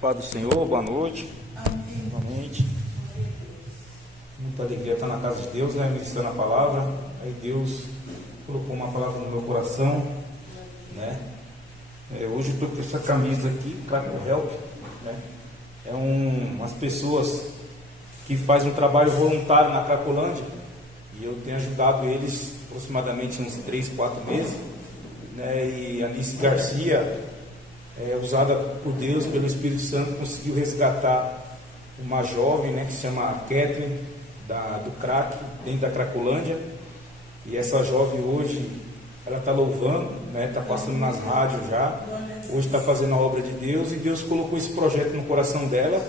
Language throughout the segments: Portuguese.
Paz do Senhor, boa noite. Novamente. Muita alegria estar na casa de Deus, né? Ministrando a palavra. Aí Deus colocou uma palavra no meu coração, né? Hoje eu estou com essa camisa aqui, Craco Help, né? Umas pessoas que fazem um trabalho voluntário na Cracolândia, e eu tenho ajudado eles aproximadamente uns 3, 4 meses, né? E a Alice Garcia, usada por Deus, pelo Espírito Santo, conseguiu resgatar uma jovem, né, que se chama Kathleen, do Crack, dentro da Cracolândia. E essa jovem hoje, ela está louvando, né, está passando nas rádios já, hoje está fazendo a obra de Deus, e Deus colocou esse projeto no coração dela,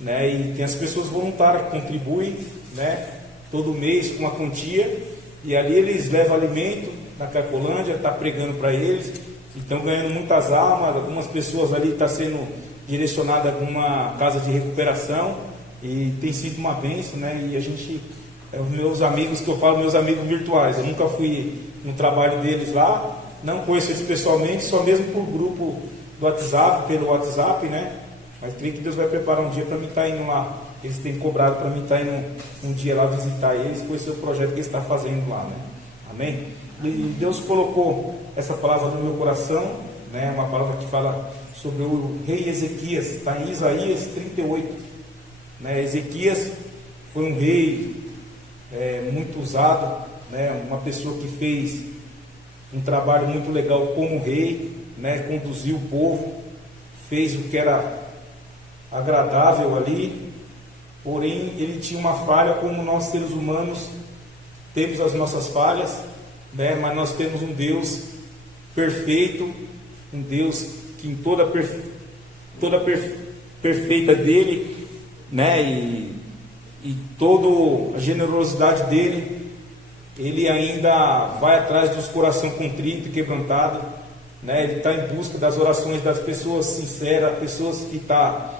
né, e tem as pessoas voluntárias que contribuem, né, todo mês com uma quantia, e ali eles levam alimento na Cracolândia, está pregando para eles, estão ganhando muitas almas. Algumas pessoas ali estão sendo direcionadas a alguma casa de recuperação, e tem sido uma bênção, né? E a gente, os meus amigos, que eu falo, meus amigos virtuais, eu nunca fui no trabalho deles lá, não conheço eles pessoalmente, só mesmo por grupo do WhatsApp, pelo WhatsApp, né? Mas creio que Deus vai preparar um dia para mim estar indo lá. Eles têm cobrado para mim estar indo um dia lá visitar eles, conhecer o projeto que eles estão fazendo lá, né? Amém? E Deus colocou essa palavra no meu coração, né? Uma palavra que fala sobre o rei Ezequias, está em Isaías 38, né? Ezequias foi um rei muito usado, né? Uma pessoa que fez um trabalho muito legal como rei, né? Conduziu o povo, fez o que era agradável ali, porém ele tinha uma falha, como nós seres humanos temos as nossas falhas, né? Mas nós temos um Deus perfeito, um Deus que em toda perfeita dele, né? E toda a generosidade dele, ele ainda vai atrás dos corações contritos e quebrantados, né? Ele está em busca das orações das pessoas sinceras, pessoas que estão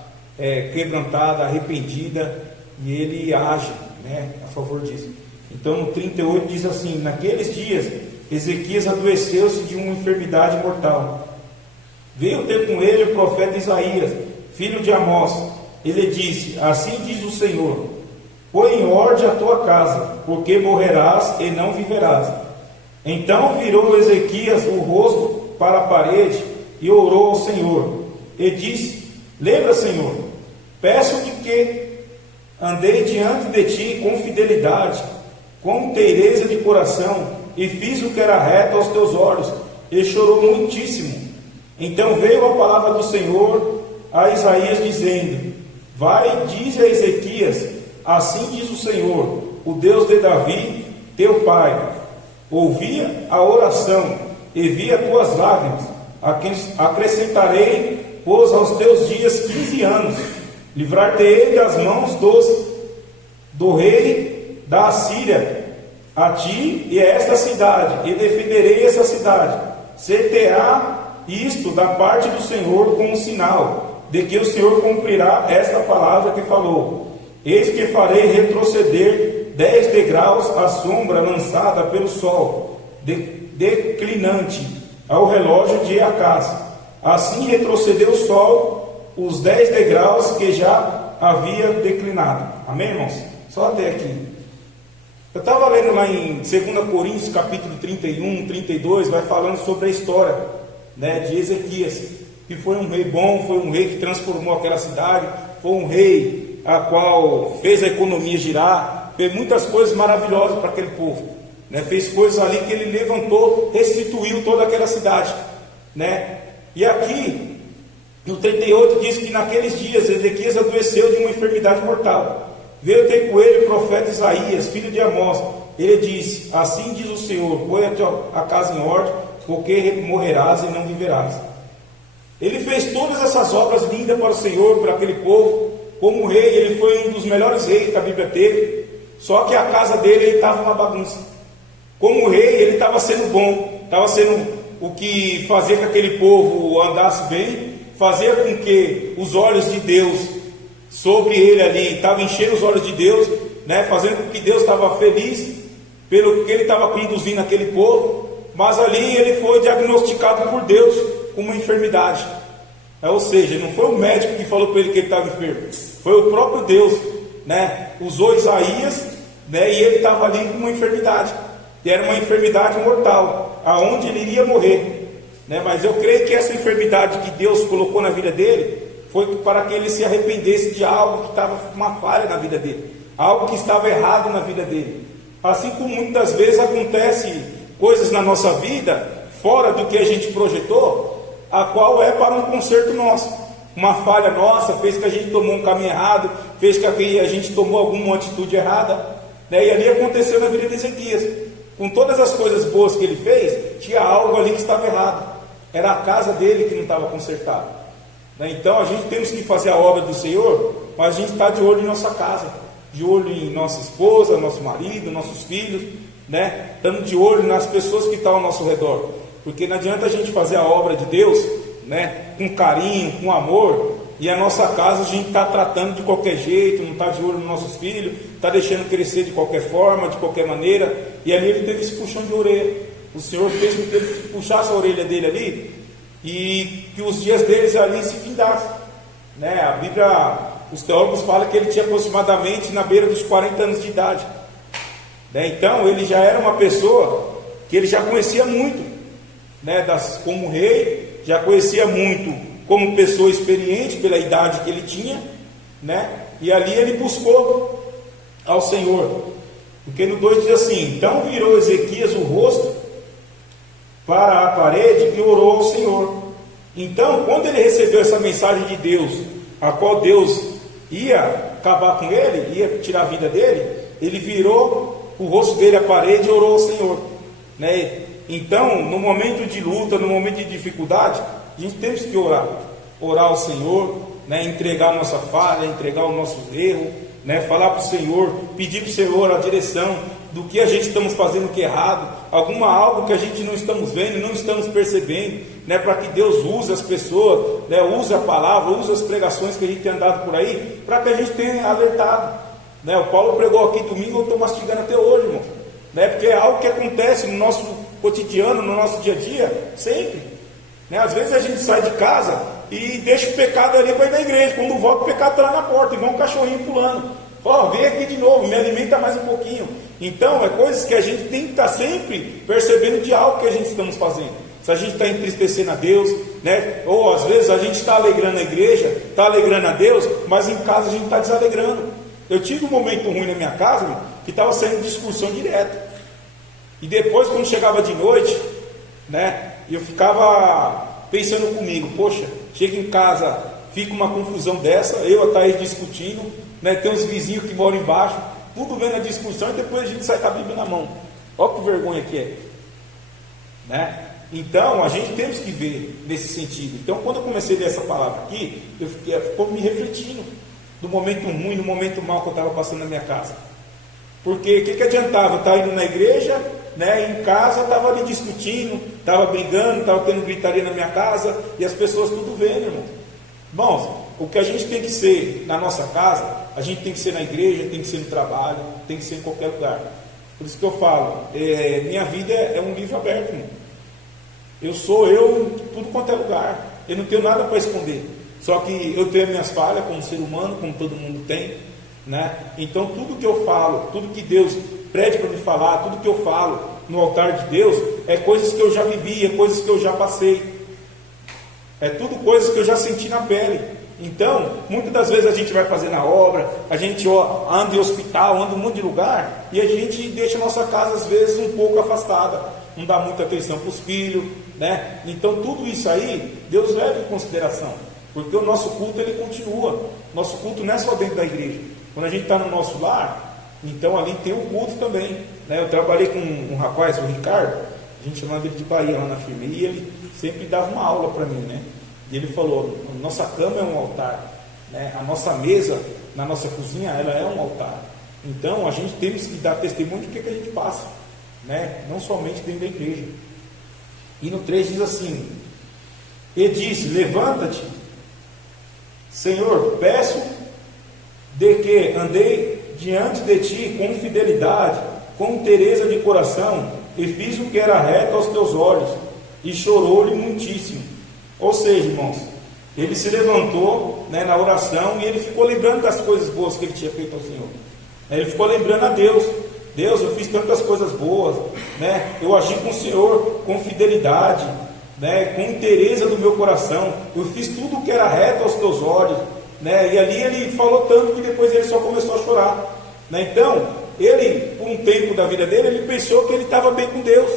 quebrantadas, arrependidas, e ele age, né, a favor disso. Então, no 38 diz assim: naqueles dias, Ezequias adoeceu-se de uma enfermidade mortal. Veio ter com ele o profeta Isaías, filho de Amós. Ele disse: assim diz o Senhor, põe em ordem a tua casa, porque morrerás e não viverás. Então virou Ezequias o rosto para a parede e orou ao Senhor, e disse: lembra, Senhor, peço-te que andei diante de ti com fidelidade, com inteireza de coração, e fiz o que era reto aos teus olhos. E chorou muitíssimo. Então veio a palavra do Senhor a Isaías, dizendo: vai, diz a Ezequias, assim diz o Senhor, o Deus de Davi, teu pai, ouvia a oração e vi as tuas lágrimas. Acrescentarei, pois, aos teus dias 15 anos, livrar-te-ei das mãos do rei da Assíria, a ti e a esta cidade, e defenderei essa cidade. Ser-te-á isto da parte do Senhor como sinal de que o Senhor cumprirá esta palavra que falou. Eis que farei retroceder 10 degraus a sombra lançada pelo sol declinante ao relógio de Acás. Assim retrocedeu o sol os 10 degraus que já havia declinado. Amém, irmãos? Só até aqui. Eu estava lendo lá em 2 Coríntios, capítulo 31, 32, vai falando sobre a história, né, de Ezequias, que foi um rei bom, foi um rei que transformou aquela cidade, foi um rei a qual fez a economia girar, fez muitas coisas maravilhosas para aquele povo, né, fez coisas ali que ele levantou, restituiu toda aquela cidade, né. E aqui no 38 diz que naqueles dias Ezequias adoeceu de uma enfermidade mortal. Veio ter com ele o profeta Isaías, filho de Amós. Ele disse: assim diz o Senhor, põe a casa em ordem, porque morrerás e não viverás. Ele fez todas essas obras lindas para o Senhor, para aquele povo. Como rei, ele foi um dos melhores reis que a Bíblia teve. Só que a casa dele estava uma bagunça. Como rei, ele estava sendo bom, estava sendo o que fazia que aquele povo andasse bem, fazia com que os olhos de Deus sobre ele ali, estava enchendo os olhos de Deus, né, fazendo com que Deus estava feliz pelo que ele estava conduzindo aquele povo. Mas ali ele foi diagnosticado por Deus com uma enfermidade. Ou seja, não foi o médico que falou para ele que ele estava enfermo, foi o próprio Deus, né? Usou Isaías, né? E ele estava ali com uma enfermidade, e era uma enfermidade mortal, aonde ele iria morrer, né? Mas eu creio que essa enfermidade que Deus colocou na vida dele foi para que ele se arrependesse de algo que estava uma falha na vida dele, algo que estava errado na vida dele. Assim como muitas vezes acontece coisas na nossa vida fora do que a gente projetou, a qual é para um conserto nosso, uma falha nossa, fez que a gente tomou um caminho errado, fez que a gente tomou alguma atitude errada, né? E ali aconteceu na vida de Ezequias, com todas as coisas boas que ele fez, tinha algo ali que estava errado, era a casa dele que não estava consertada, né? Então a gente temos que fazer a obra do Senhor, mas a gente está de olho em nossa casa, de olho em nossa esposa, nosso marido, nossos filhos, né? Estamos de olho nas pessoas que estão ao nosso redor, porque não adianta a gente fazer a obra de Deus, né, com carinho, com amor, e a nossa casa a gente está tratando de qualquer jeito, não está de olho nos nossos filhos, está deixando crescer de qualquer forma, de qualquer maneira, e ali ele teve esse puxão de orelha. O Senhor fez com que ele puxasse a orelha dele ali, e que os dias deles ali se findassem, né? A Bíblia, os teólogos falam que ele tinha aproximadamente na beira dos 40 anos de idade, né? Então ele já era uma pessoa que ele já conhecia muito, né, como rei, já conhecia muito como pessoa experiente pela idade que ele tinha, né? E ali ele buscou ao Senhor, porque no 2 diz assim: então virou Ezequias o rosto para a parede e orou ao Senhor. Então, quando ele recebeu essa mensagem de Deus, a qual Deus ia acabar com ele, ia tirar a vida dele, ele virou o rosto dele à parede e orou ao Senhor, né? Então, no momento de luta, no momento de dificuldade, a gente tem que orar ao Senhor, né? Entregar a nossa falha, entregar o nosso erro, né? Falar para o Senhor, pedir para o Senhor a direção do que a gente estamos fazendo que é errado, algo que a gente não estamos vendo, não estamos percebendo, né? Para que Deus use as pessoas, né? Use a palavra, use as pregações que a gente tem andado por aí, para que a gente tenha alertado, né? O Paulo pregou aqui domingo, eu estou mastigando até hoje, irmão, né? Porque é algo que acontece no nosso cotidiano, no nosso dia a dia, sempre, né? Às vezes a gente sai de casa e deixa o pecado ali para ir na igreja, quando volta o pecado está lá na porta, e vem um cachorrinho pulando, fala, vem aqui de novo, me alimenta mais um pouquinho. Então é coisas que a gente tem que estar sempre percebendo de algo que a gente estamos fazendo, se a gente está entristecendo a Deus, né? Ou às vezes a gente está alegrando a igreja, está alegrando a Deus, mas em casa a gente está desalegrando. Eu tive um momento ruim na minha casa, que estava saindo discussão direta, e depois quando chegava de noite, né, eu ficava pensando comigo, poxa, chega em casa, fica uma confusão dessa, eu e a Thaís discutindo, né, tem uns vizinhos que moram embaixo, tudo vendo a discussão, e depois a gente sai com a Bíblia na mão. Olha que vergonha que é, né? Então a gente temos que ver nesse sentido. Então quando eu comecei a ler essa palavra aqui, eu ficou me refletindo do momento ruim, do momento mal que eu estava passando na minha casa. Porque o que adiantava estar indo na igreja, né, em casa estava ali discutindo, estava brigando, estava tendo gritaria na minha casa, e as pessoas tudo vendo, irmão. Irmãos, o que a gente tem que ser na nossa casa, a gente tem que ser na igreja, tem que ser no trabalho, tem que ser em qualquer lugar. Por isso que eu falo, minha vida é um livro aberto, irmão. Eu sou eu em tudo quanto é lugar, eu não tenho nada para esconder. Só que eu tenho minhas falhas como ser humano, como todo mundo tem, né? Então tudo que eu falo, tudo que Deus pede para me falar, tudo que eu falo no altar de Deus, é coisas que eu já vivi, é coisas que eu já passei, é tudo coisas que eu já senti na pele. Então, muitas das vezes a gente vai fazer na obra, a gente anda em hospital, anda em um monte de lugar, e a gente deixa a nossa casa às vezes um pouco afastada, não dá muita atenção para os filhos, né? Então tudo isso aí, Deus leva em consideração, porque o nosso culto ele continua, nosso culto não é só dentro da igreja, quando a gente está no nosso lar, então ali tem o culto também, né? Eu trabalhei com um rapaz, o Ricardo, a gente chamava ele de Bahia lá na firma, e ele sempre dava uma aula para mim, né? E ele falou, nossa cama é um altar, né? A nossa mesa na nossa cozinha, ela é um altar. Então a gente tem que dar testemunho do que a gente passa, né? Não somente dentro da igreja. E no 3 diz assim, e disse, levanta-te, Senhor, peço de que andei diante de ti com fidelidade, com inteireza de coração, e fiz o que era reto aos teus olhos, e chorou-lhe muitíssimo. Ou seja, irmãos, Ele se levantou, né, na oração, e ele ficou lembrando das coisas boas que ele tinha feito ao Senhor. Ele ficou lembrando a Deus: Deus, eu fiz tantas coisas boas, né? Eu agi com o Senhor com fidelidade, né, com inteireza do meu coração, eu fiz tudo o que era reto aos teus olhos, né? E ali ele falou tanto que depois ele só começou a chorar, né? Então, ele, por um tempo da vida dele, ele pensou que ele estava bem com Deus,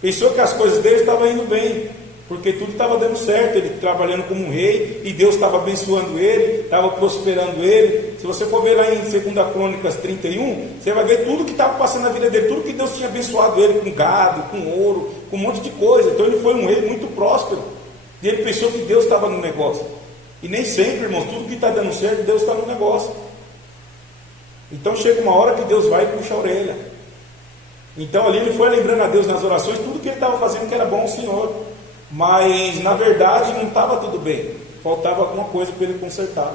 pensou que as coisas dele estavam indo bem, porque tudo estava dando certo, ele trabalhando como um rei, e Deus estava abençoando ele, estava prosperando ele. Se você for ver lá em 2 Crônicas 31, você vai ver tudo que estava passando na vida dele, tudo que Deus tinha abençoado ele, com gado, com ouro, com um monte de coisa. Então ele foi um rei muito próspero, e ele pensou que Deus estava no negócio. E nem sempre, irmãos, tudo que está dando certo, Deus está no negócio. Então chega uma hora que Deus vai e puxa a orelha. Então ali ele foi lembrando a Deus nas orações tudo que ele estava fazendo que era bom ao Senhor, mas na verdade não estava tudo bem, faltava alguma coisa para ele consertar.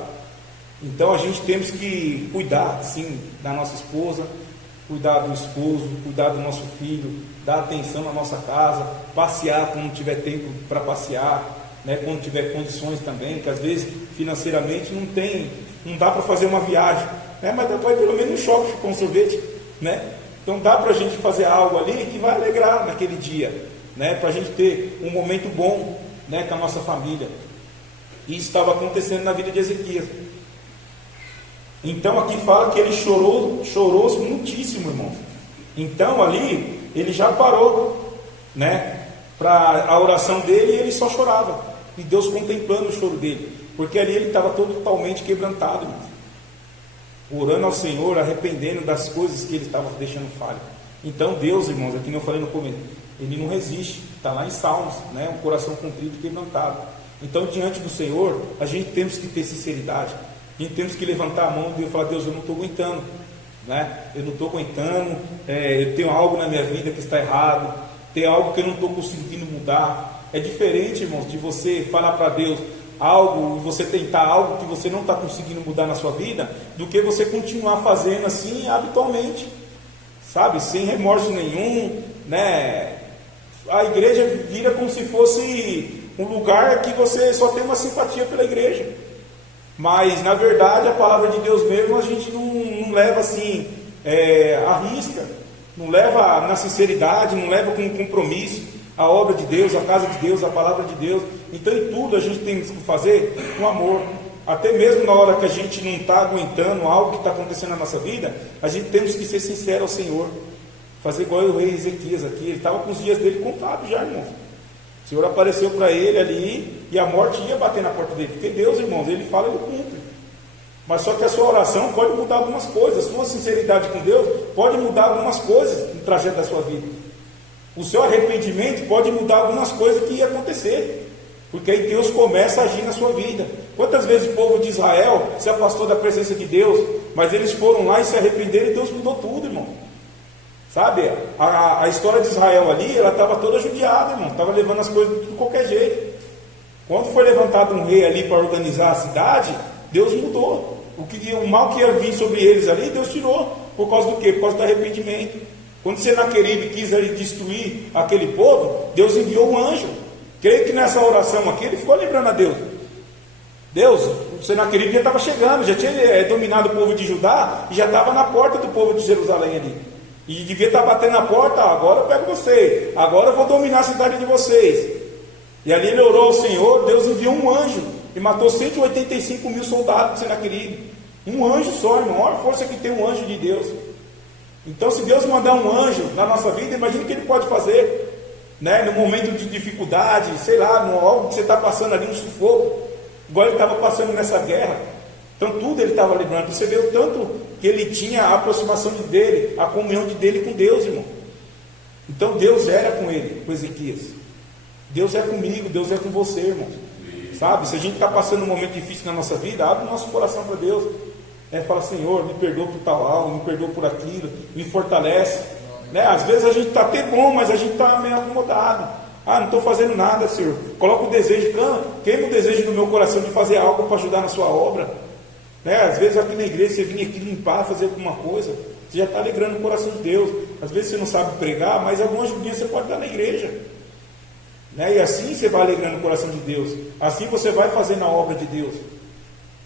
Então a gente temos que cuidar, sim, da nossa esposa, cuidar do esposo, cuidar do nosso filho, dar atenção na nossa casa, passear quando tiver tempo para passear, né, quando tiver condições também, que às vezes financeiramente não dá para fazer uma viagem, né, mas dá para ir pelo menos no shopping com um sorvete, né? Então dá para a gente fazer algo ali que vai alegrar naquele dia, né, para a gente ter um momento bom, né, com a nossa família. E isso estava acontecendo na vida de Ezequias. Então aqui fala que ele chorou muitíssimo, irmão. Então ali ele já parou, né, para a oração dele, e ele só chorava, e Deus contemplando o choro dele, porque ali ele estava totalmente quebrantado, irmão, orando ao Senhor, arrependendo das coisas que ele estava deixando falha. Então Deus, irmãos, aqui eu falei no começo, ele não resiste, está lá em Salmos, né, um coração contrito e quebrantado. Então diante do Senhor a gente temos que ter sinceridade, a gente temos que levantar a mão e falar: Deus, eu não estou aguentando, né? Eu não estou aguentando, eu tenho algo na minha vida que está errado, tem algo que eu não estou conseguindo mudar. É diferente, irmãos, de você falar para Deus algo, você tentar algo que você não está conseguindo mudar na sua vida, do que você continuar fazendo assim habitualmente, sabe, sem remorso nenhum, né? A igreja vira como se fosse um lugar que você só tem uma simpatia pela igreja, mas na verdade a palavra de Deus mesmo a gente não leva assim à risca, não leva na sinceridade, não leva com compromisso a obra de Deus, a casa de Deus, a palavra de Deus. Então em tudo a gente tem que fazer com amor, até mesmo na hora que a gente não está aguentando algo que está acontecendo na nossa vida, a gente temos que ser sincero ao Senhor, fazer igual o rei Ezequias aqui. Ele estava com os dias dele contados já, irmãos. O Senhor apareceu para ele ali, e a morte ia bater na porta dele, porque Deus, irmãos, ele fala, ele cumpre. Mas só que a sua oração pode mudar algumas coisas, a sua sinceridade com Deus pode mudar algumas coisas no trajeto da sua vida. O seu arrependimento pode mudar algumas coisas que ia acontecer, porque aí Deus começa a agir na sua vida. Quantas vezes o povo de Israel se afastou da presença de Deus, mas eles foram lá e se arrependeram, e Deus mudou tudo, irmão. Sabe, a história de Israel ali, ela estava toda judiada, irmão, estava levando as coisas de qualquer jeito. Quando foi levantado um rei ali para organizar a cidade, Deus mudou. O mal que ia vir sobre eles ali, Deus tirou. Por causa do quê? Por causa do arrependimento. Quando Senaqueribe quis ali destruir aquele povo, Deus enviou um anjo. Creio que nessa oração aqui, ele ficou lembrando a Deus. Deus, o Senaqueribe já estava chegando, já tinha dominado o povo de Judá, e já estava na porta do povo de Jerusalém ali. E devia estar batendo na porta: agora eu pego vocês, agora eu vou dominar a cidade de vocês. E ali ele orou ao Senhor, Deus enviou um anjo, e matou 185 mil soldados de Senaqueribe. Um anjo só, irmão, olha a força que tem um anjo de Deus. Então se Deus mandar um anjo na nossa vida, imagina o que ele pode fazer, né? No momento de dificuldade, sei lá, algo que você está passando ali, um sufoco, igual ele estava passando nessa guerra. Então tudo ele estava lembrando. Você vê o tanto que ele tinha a aproximação dele, a comunhão dele com Deus, irmão. Então Deus era com ele, com Ezequias. Deus é comigo, Deus é com você, irmão. Sabe, se a gente está passando um momento difícil na nossa vida, abre o nosso coração para Deus. Fala: Senhor, me perdoa por tal algo, me perdoa por aquilo, me fortalece, né? Às vezes a gente está até bom, mas a gente está meio acomodado. Não estou fazendo nada, Senhor. Coloca o desejo, queima o desejo do meu coração de fazer algo para ajudar na sua obra, né? Às vezes aqui na igreja você vinha aqui limpar, fazer alguma coisa, você já está alegrando o coração de Deus. Às vezes você não sabe pregar, mas alguma ajudinha você pode dar na igreja, né? E assim você vai alegrando o coração de Deus, assim você vai fazendo a obra de Deus,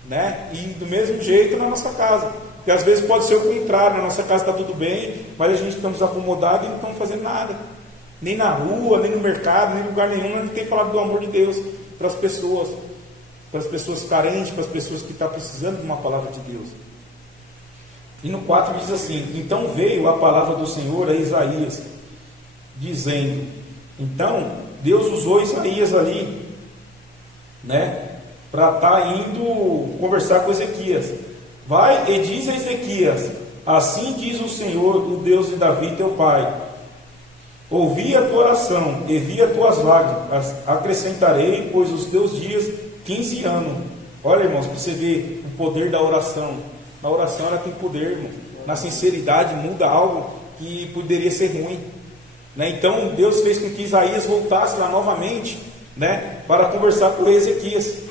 né? E do mesmo jeito na nossa casa, porque às vezes pode ser o contrário, na nossa casa está tudo bem, mas a gente estamos acomodados e não estamos fazendo nada, nem na rua, nem no mercado, nem em lugar nenhum, a gente tem falado do amor de Deus para as pessoas carentes, para as pessoas que estão precisando de uma palavra de Deus. E no 4 diz assim: então veio a palavra do Senhor a Isaías, dizendo, então Deus usou Isaías ali, né, para estar indo conversar com Ezequias. Vai e diz a Ezequias: assim diz o Senhor, o Deus de Davi teu pai, ouvi a tua oração e vi as tuas lágrimas, acrescentarei, pois, os teus dias 15 anos. Olha, irmãos, para você ver o poder da oração. Na oração ela tem poder, irmão. Na sinceridade muda algo que poderia ser ruim, né? Então Deus fez com que Isaías voltasse lá novamente, né, para conversar com Ezequias.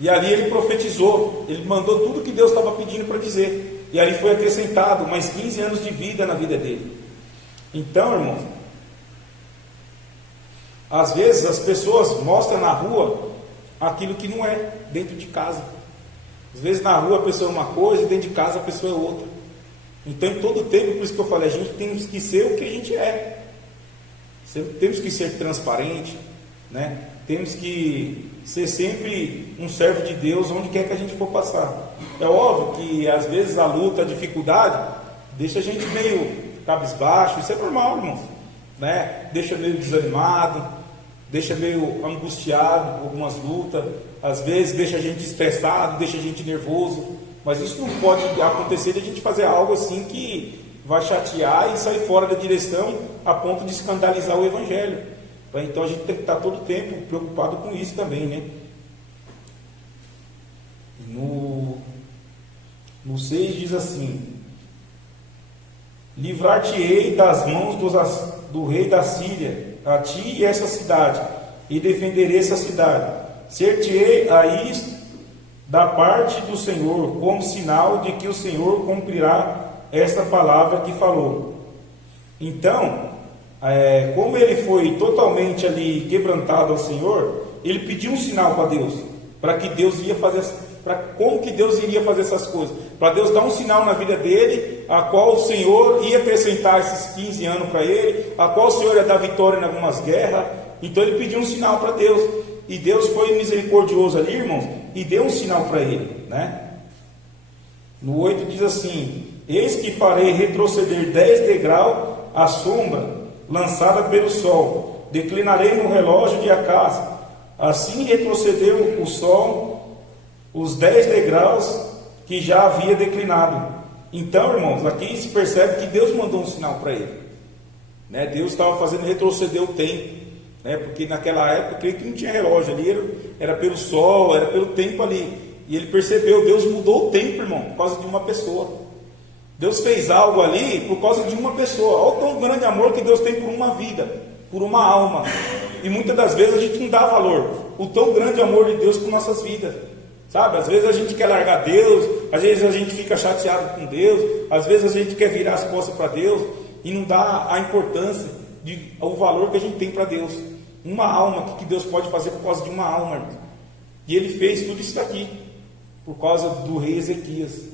E ali ele profetizou, ele mandou tudo que Deus estava pedindo para dizer. E ali foi acrescentado mais 15 anos de vida na vida dele. Então, irmão, às vezes as pessoas mostram na rua aquilo que não é dentro de casa. Às vezes na rua a pessoa é uma coisa e dentro de casa a pessoa é outra. Então em todo tempo, por isso que eu falei, a gente tem que ser o que a gente é. Temos que ser transparente, né? Temos que ser sempre um servo de Deus onde quer que a gente for passar. É óbvio que às vezes a luta, a dificuldade deixa a gente meio cabisbaixo, isso é normal, irmãos, né? Deixa meio desanimado, deixa meio angustiado com algumas lutas, às vezes deixa a gente estressado, deixa a gente nervoso, mas isso não pode acontecer de a gente fazer algo assim que vai chatear e sair fora da direção a ponto de escandalizar o Evangelho. Então a gente tem que estar todo o tempo preocupado com isso também, né? No 6 diz assim: livrar-te-ei das mãos do rei da Síria, a ti e essa cidade, e defenderei essa cidade. Ser-te-ei a isto da parte do Senhor, como sinal de que o Senhor cumprirá esta palavra que falou. Então, como ele foi totalmente ali quebrantado ao Senhor, ele pediu um sinal para Deus, para que Deus ia fazer, como que Deus iria fazer essas coisas, para Deus dar um sinal na vida dele, a qual o Senhor ia acrescentar esses 15 anos para ele, a qual o Senhor ia dar vitória em algumas guerras. Então ele pediu um sinal para Deus, e Deus foi misericordioso ali, irmãos, e deu um sinal para ele, né? No 8 diz assim: eis que farei retroceder 10 degraus a sombra lançada pelo sol, declinarei no relógio de Acaz. Assim retrocedeu o sol os 10 degraus que já havia declinado. Então, irmãos, aqui se percebe que Deus mandou um sinal para ele, né? Deus estava fazendo retroceder o tempo, né? Porque naquela época eu creio que não tinha relógio ali, era pelo sol, era pelo tempo ali. E ele percebeu, Deus mudou o tempo, irmão, por causa de uma pessoa. Deus fez algo ali por causa de uma pessoa. Olha o tão grande amor que Deus tem por uma vida, por uma alma. E muitas das vezes a gente não dá valor, o tão grande amor de Deus por nossas vidas, sabe? Às vezes a gente quer largar Deus, às vezes a gente fica chateado com Deus, às vezes a gente quer virar as costas para Deus e não dá a importância, o valor que a gente tem para Deus. Uma alma, que Deus pode fazer por causa de uma alma, irmão. E ele fez tudo isso daqui por causa do rei Ezequias.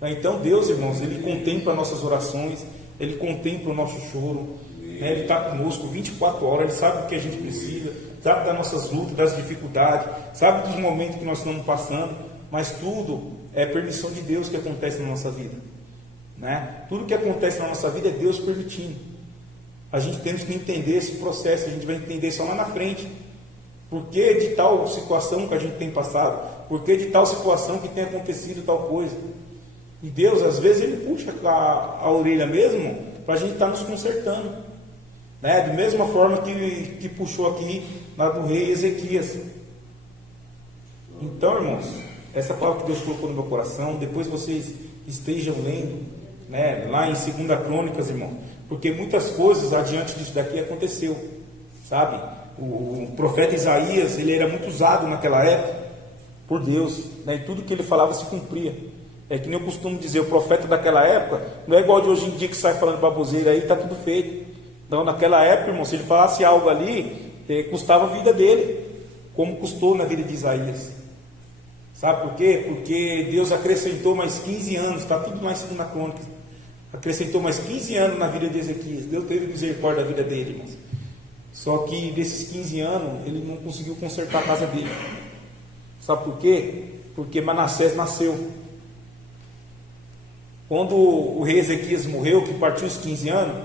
Então Deus, irmãos, ele contempla nossas orações, ele contempla o nosso choro, né? Ele está conosco 24 horas, ele sabe o que a gente precisa, sabe das nossas lutas, das dificuldades, sabe dos momentos que nós estamos passando, mas tudo é permissão de Deus que acontece na nossa vida, né? Tudo que acontece na nossa vida é Deus permitindo. A gente tem que entender esse processo, a gente vai entender só lá na frente. Por que de tal situação que a gente tem passado? Por que de tal situação que tem acontecido tal coisa? E Deus, às vezes, ele puxa a orelha mesmo para a gente estar nos consertando, né? Da mesma forma que puxou aqui na do rei Ezequias. Então, irmãos, essa palavra que Deus colocou no meu coração, depois vocês estejam lendo, né? Lá em 2 Crônicas, irmão, porque muitas coisas adiante disso daqui aconteceu, sabe? O profeta Isaías, ele era muito usado naquela época por Deus, né? E tudo que ele falava se cumpria. É que nem eu costumo dizer, o profeta daquela época não é igual de hoje em dia que sai falando baboseira aí, está tudo feito. Então, naquela época, irmão, se ele falasse algo ali, custava a vida dele, como custou na vida de Isaías. Sabe por quê? Porque Deus acrescentou mais 15 anos, está tudo mais na crônica. Acrescentou mais 15 anos na vida de Ezequias. Deus teve misericórdia da vida dele, irmãos. Só que desses 15 anos, ele não conseguiu consertar a casa dele. Sabe por quê? Porque Manassés nasceu. Quando o rei Ezequias morreu, que partiu os 15 anos,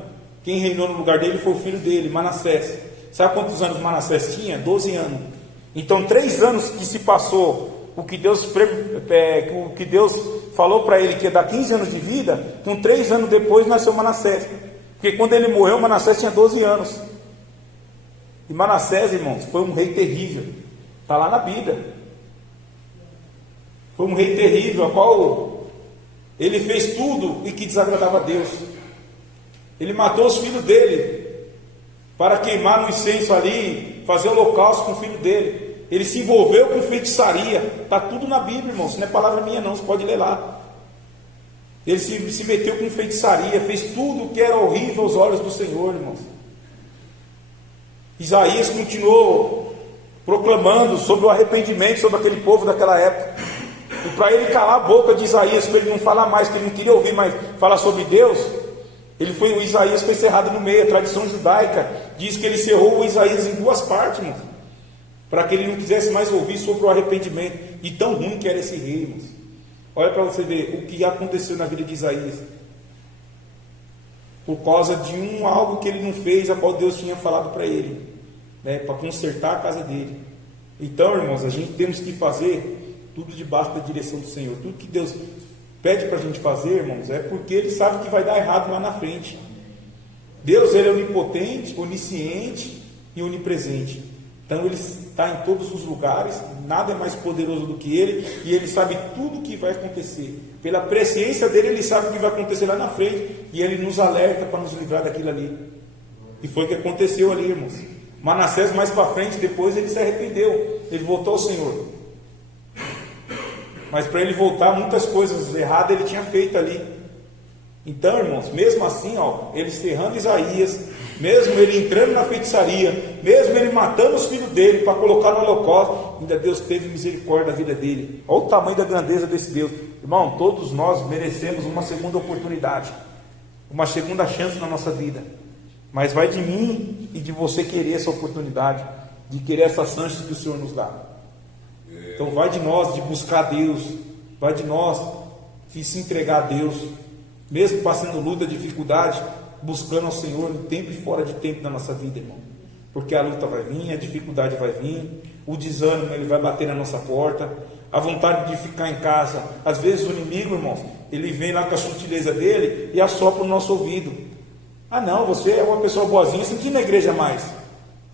quem reinou no lugar dele foi o filho dele, Manassés. Sabe quantos anos Manassés tinha? 12 anos. Então 3 anos que se passou, o que Deus falou para ele que ia dar 15 anos de vida, com 3 anos depois nasceu Manassés. Porque quando ele morreu, Manassés tinha 12 anos. E Manassés, irmãos, foi um rei terrível. Está lá na Bíblia. Foi um rei terrível, a qual ele fez tudo e que desagradava a Deus. Ele matou os filhos dele para queimar no incenso ali, fazer holocausto com o filho dele. Ele se envolveu com feitiçaria. Está tudo na Bíblia, irmão. Isso não é palavra minha não, você pode ler lá. Ele se meteu com feitiçaria, fez tudo que era horrível aos olhos do Senhor, irmãos. Isaías continuou proclamando sobre o arrependimento sobre aquele povo daquela época. E para ele calar a boca de Isaías, para ele não falar mais, que ele não queria ouvir mais falar sobre Deus, o Isaías foi cerrado no meio. A tradição judaica diz que ele cerrou o Isaías em 2 partes, irmãos, para que ele não quisesse mais ouvir sobre o arrependimento. E tão ruim que era esse rei, irmãos. Olha para você ver o que aconteceu na vida de Isaías, por causa de algo que ele não fez, a qual Deus tinha falado para ele, né, para consertar a casa dele. Então, irmãos, a gente temos que fazer tudo debaixo da direção do Senhor. Tudo que Deus pede para a gente fazer, irmãos, é porque Ele sabe que vai dar errado lá na frente. Deus, Ele é onipotente, onisciente e onipresente. Então Ele está em todos os lugares, nada é mais poderoso do que Ele, e Ele sabe tudo o que vai acontecer. Pela presciência dEle, Ele sabe o que vai acontecer lá na frente, e Ele nos alerta para nos livrar daquilo ali. E foi o que aconteceu ali, irmãos. Manassés mais para frente, depois ele se arrependeu, ele voltou ao Senhor. Mas para ele voltar, muitas coisas erradas ele tinha feito ali. Então, irmãos, mesmo assim, ele cerrando Isaías, mesmo ele entrando na feitiçaria, mesmo ele matando os filhos dele para colocar no holocausto, ainda Deus teve misericórdia da vida dele. Olha o tamanho da grandeza desse Deus. Irmão, todos nós merecemos uma segunda oportunidade, uma segunda chance na nossa vida. Mas vai de mim e de você querer essa oportunidade, de querer essa chance que o Senhor nos dá. Então vai de nós de buscar Deus, vai de nós de se entregar a Deus, mesmo passando luta, dificuldade, buscando ao Senhor em tempo e fora de tempo na nossa vida, irmão. Porque a luta vai vir, a dificuldade vai vir, o desânimo ele vai bater na nossa porta, a vontade de ficar em casa. Às vezes o inimigo, irmãos, ele vem lá com a sutileza dele e assopra o nosso ouvido. Ah não, você é uma pessoa boazinha, você não precisa ir na igreja mais,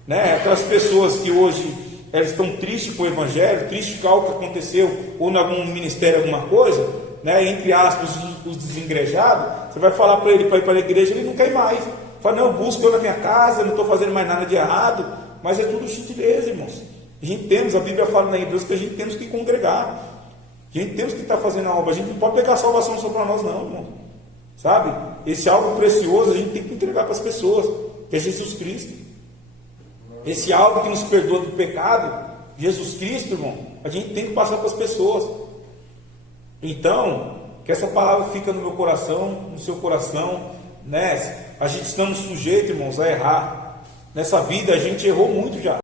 né? Aquelas pessoas que hoje elas estão tristes com o evangelho, tristes com algo que aconteceu, ou em algum ministério, alguma coisa, né? Entre aspas, os desigrejados, você vai falar para ele para ir para a igreja, ele não quer ir mais. Fala, não, eu busco eu na minha casa, eu não estou fazendo mais nada de errado, mas é tudo sutileza, irmãos. A Bíblia fala na Hebreus que a gente temos que congregar, a gente temos que estar fazendo a obra, a gente não pode pegar a salvação só para nós não, irmão. Sabe? Esse algo precioso a gente tem que entregar para as pessoas, que é Jesus Cristo. Esse algo que nos perdoa do pecado, Jesus Cristo, irmão, a gente tem que passar para as pessoas. Então, que essa palavra fica no meu coração, no seu coração, né? A gente estamos sujeitos, irmãos, a errar. Nessa vida a gente errou muito já.